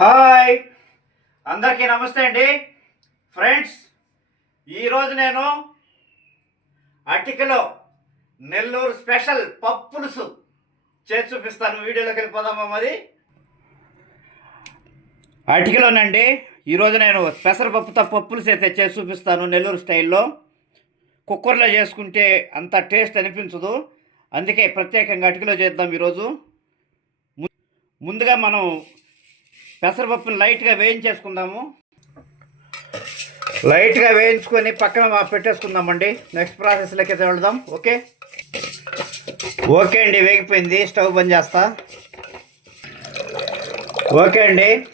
Hi. అందరికీ నమస్తే అండి. ఫ్రెండ్స్ ఈరోజు నేను అటికలో నెల్లూరు స్పెషల్ పప్పులుసు చేసి చూపిస్తాను. వీడియోలోకి వెళ్ళిపోదామా మరి? అటికలోనండి ఈరోజు నేను పెసరపప్పుతో పప్పులుసు అయితే చేసి చూపిస్తాను నెల్లూరు స్టైల్లో. కుక్కర్లో చేసుకుంటే అంత టేస్ట్ అనిపించదు. అందుకే ప్రత్యేకంగా అటికలో చేద్దాం ఈరోజు. ము- ముందుగా మనం పెసరపప్పుని లైట్గా వేయించేసుకుందాము. లైట్గా వేయించుకొని పక్కన పెట్టేసుకుందామండి. నెక్స్ట్ ప్రాసెస్లోకి అయితే వెళ్దాం. ఓకే? ఓకే అండి వేగిపోయింది. స్టవ్ బంద్ చేస్తా. ఓకే అండి.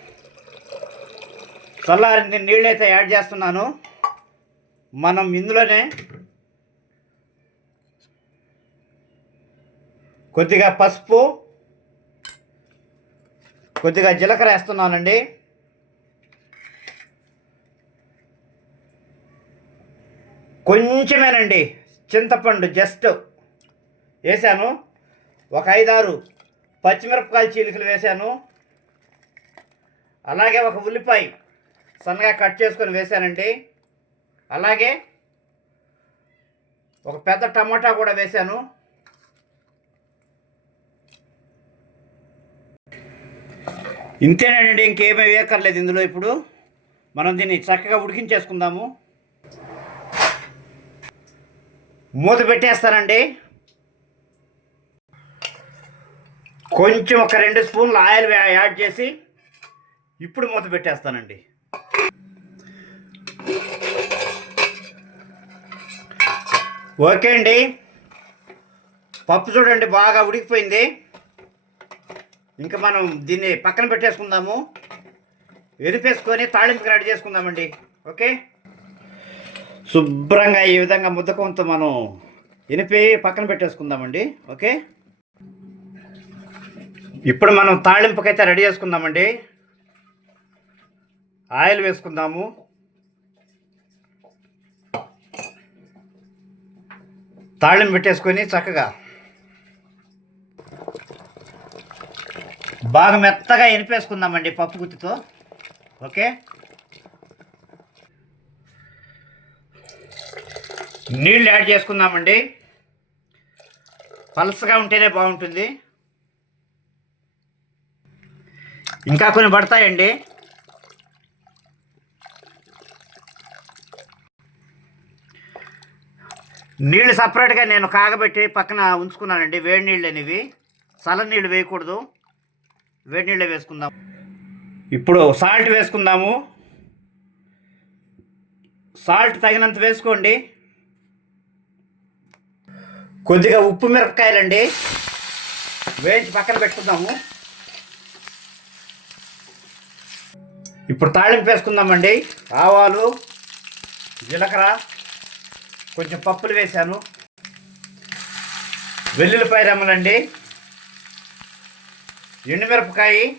చల్లారింది నీళ్ళు అయితే యాడ్ చేస్తున్నాను. మనం ఇందులోనే కొద్దిగా పసుపు కొద్దిగా జీలకర్ర వేస్తున్నానండి. కొంచెమేనండి. చింతపండు జస్ట్ వేసాను ఒక ఐదారు పచ్చిమిరపకాయ చీలికలు వేశాను. అలాగే ఒక ఉల్లిపాయ సన్నగా కట్ చేసుకొని వేశానండి. అలాగే ఒక పెద్ద టమాటా కూడా వేశాను. ఇంతేనండి ఇంకేమీ వేయక్కర్లేదు ఇందులో ఇప్పుడు. మనం దీన్ని చక్కగా ఉడికించేసుకుందాము. మూత పెట్టేస్తానండి. కొంచెం ఒక రెండు స్పూన్లు ఆయిల్ యాడ్ చేసి ఇప్పుడు మూత పెట్టేస్తానండి. ఓకే అండి. పప్పు చూడండి బాగా ఉడికిపోయింది. ఇంకా మనం దీన్ని పక్కన పెట్టేసుకుందాము. ఎరిపేసుకొని తాళింపు రెడీ చేసుకుందామండి. ఓకే? శుభ్రంగా ఈ విధంగా ముద్దకంతో మనం ఎనిపి పక్కన పెట్టేసుకుందామండి. ఓకే? ఇప్పుడు మనం తాళింపుకైతే రెడీ చేసుకుందామండి. ఆయిల్ వేసుకుందాము. తాళింపు పెట్టేసుకొని చక్కగా బాగా మెత్తగా ఎనిపేసుకుందామండి పప్పు గుత్తితో. ఓకే? నీళ్ళు యాడ్ చేసుకుందామండి. పలసగా ఉంటేనే బాగుంటుంది. ఇంకా కొన్ని పడతాయండి. నీళ్ళు సపరేట్గా నేను కాగబెట్టి పక్కన ఉంచుకున్నానండి. వేడి నీళ్ళు అనేవి. చల్ల నీళ్ళు వేయకూడదు. వేడి నీళ్ళే వేసుకుందాం. ఇప్పుడు సాల్ట్ వేసుకుందాము. సాల్ట్ తగినంత వేసుకోండి. కొద్దిగా ఉప్పు మిరపకాయలండి. వేయించి పక్కన పెట్టుకుందాము. ఇప్పుడు తాళింపు వేసుకుందామండి. ఆవాలు జీలకర్ర కొంచెం పప్పులు వేశాను. వెల్లుల్లిపాయ రెమ్మలండి ఎండుమిరపకాయ.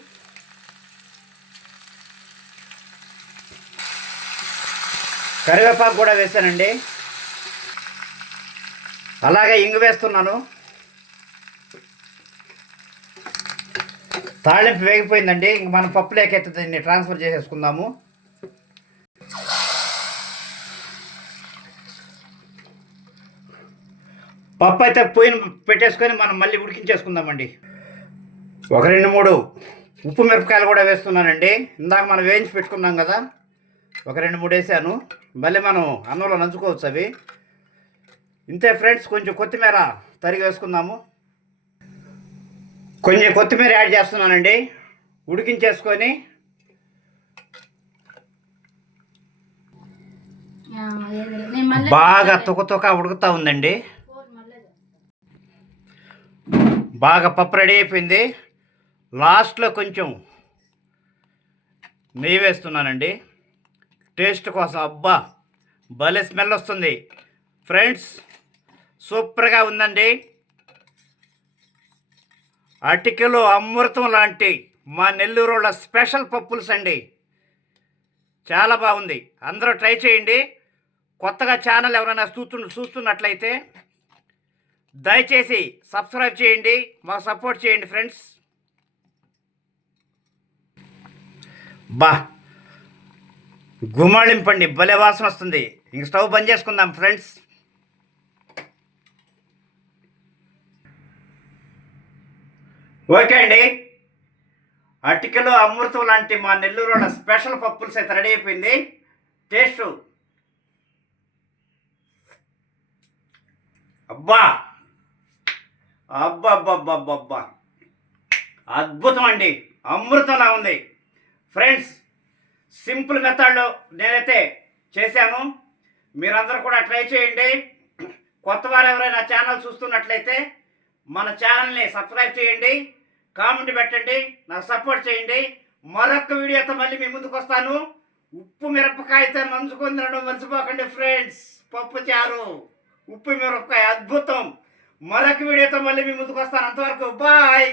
కరివేపాకు కూడా వేసానండి. అలాగే ఇంగు వేస్తున్నాను. తాళింపు వేగిపోయిందండి. ఇంక మనం పప్పు లేకైతే దీన్ని ట్రాన్స్ఫర్ చేసేసుకుందాము. పప్పు అయితే పోయిన పెట్టేసుకొని మనం మళ్ళీ ఉడికించేసుకుందామండి. ఒక రెండు మూడు ఉప్పు మిరపకాయలు కూడా వేస్తున్నానండి. ఇందాక మనం వేయించి పెట్టుకున్నాం కదా. ఒక రెండు మూడు వేసాను. మళ్ళీ మనం అన్నంలో నంచుకోవచ్చు అవి. ఇంతే ఫ్రెండ్స్ కొంచెం కొత్తిమీర తరిగి వేసుకుందాము. కొంచెం కొత్తిమీర యాడ్ చేస్తున్నానండి. ఉడికించేసుకొని బాగా తుక తుక ఉడుకుతూ ఉందండి. బాగా పప్పు రెడీ అయిపోయింది. లాస్ట్లో కొంచెం నెయ్యి వేస్తున్నానండి. టేస్ట్ కోసం అబ్బా భలే స్మెల్ వస్తుంది. ఫ్రెండ్స్ సూపర్గా ఉందండి. అటికలో అమృతం లాంటి మా నెల్లూరు వాళ్ళ స్పెషల్ పప్పుల్స్ అండి చాలా బాగుంది. అందరూ ట్రై చేయండి. కొత్తగా ఛానల్ ఎవరైనా చూస్తు చూస్తున్నట్లయితే దయచేసి సబ్స్క్రైబ్ చేయండి. మాకు సపోర్ట్ చేయండి ఫ్రెండ్స్. బా. గుమాళింపండి భలే వాసన వస్తుంది. ఇంక స్టవ్ బంద్ చేసుకుందాం ఫ్రెండ్స్. ఓకే అండి. అటికలో అమృతం లాంటి మా నెల్లూరులో స్పెషల్ పప్పులు అయితే రెడీ అయిపోయింది. టేస్ట్. అబ్బా. అబ్బబ్బబ్బబ్బబ్బా. అద్భుతం అండి. అమృతంలా ఉంది. ఫ్రెండ్స్ సింపుల్ మెథడ్లో నేనైతే చేశాను. మీరందరూ కూడా ట్రై చేయండి. కొత్త వారు ఎవరైనా ఛానల్ చూస్తున్నట్లయితే మన ఛానల్ని సబ్స్క్రైబ్ చేయండి కామెంట్ పెట్టండి నాకు సపోర్ట్ చేయండి. మరొక వీడియోతో మళ్ళీ మీ ముందుకు వస్తాను. ఉప్పు మిరపకాయతో మంచుకొని తినడం మర్చిపోకండి ఫ్రెండ్స్. పప్పు చారు ఉప్పు మిరపకాయ అద్భుతం. మరొక వీడియోతో మళ్ళీ మీ ముందుకు వస్తాను. అంతవరకు బాయ్.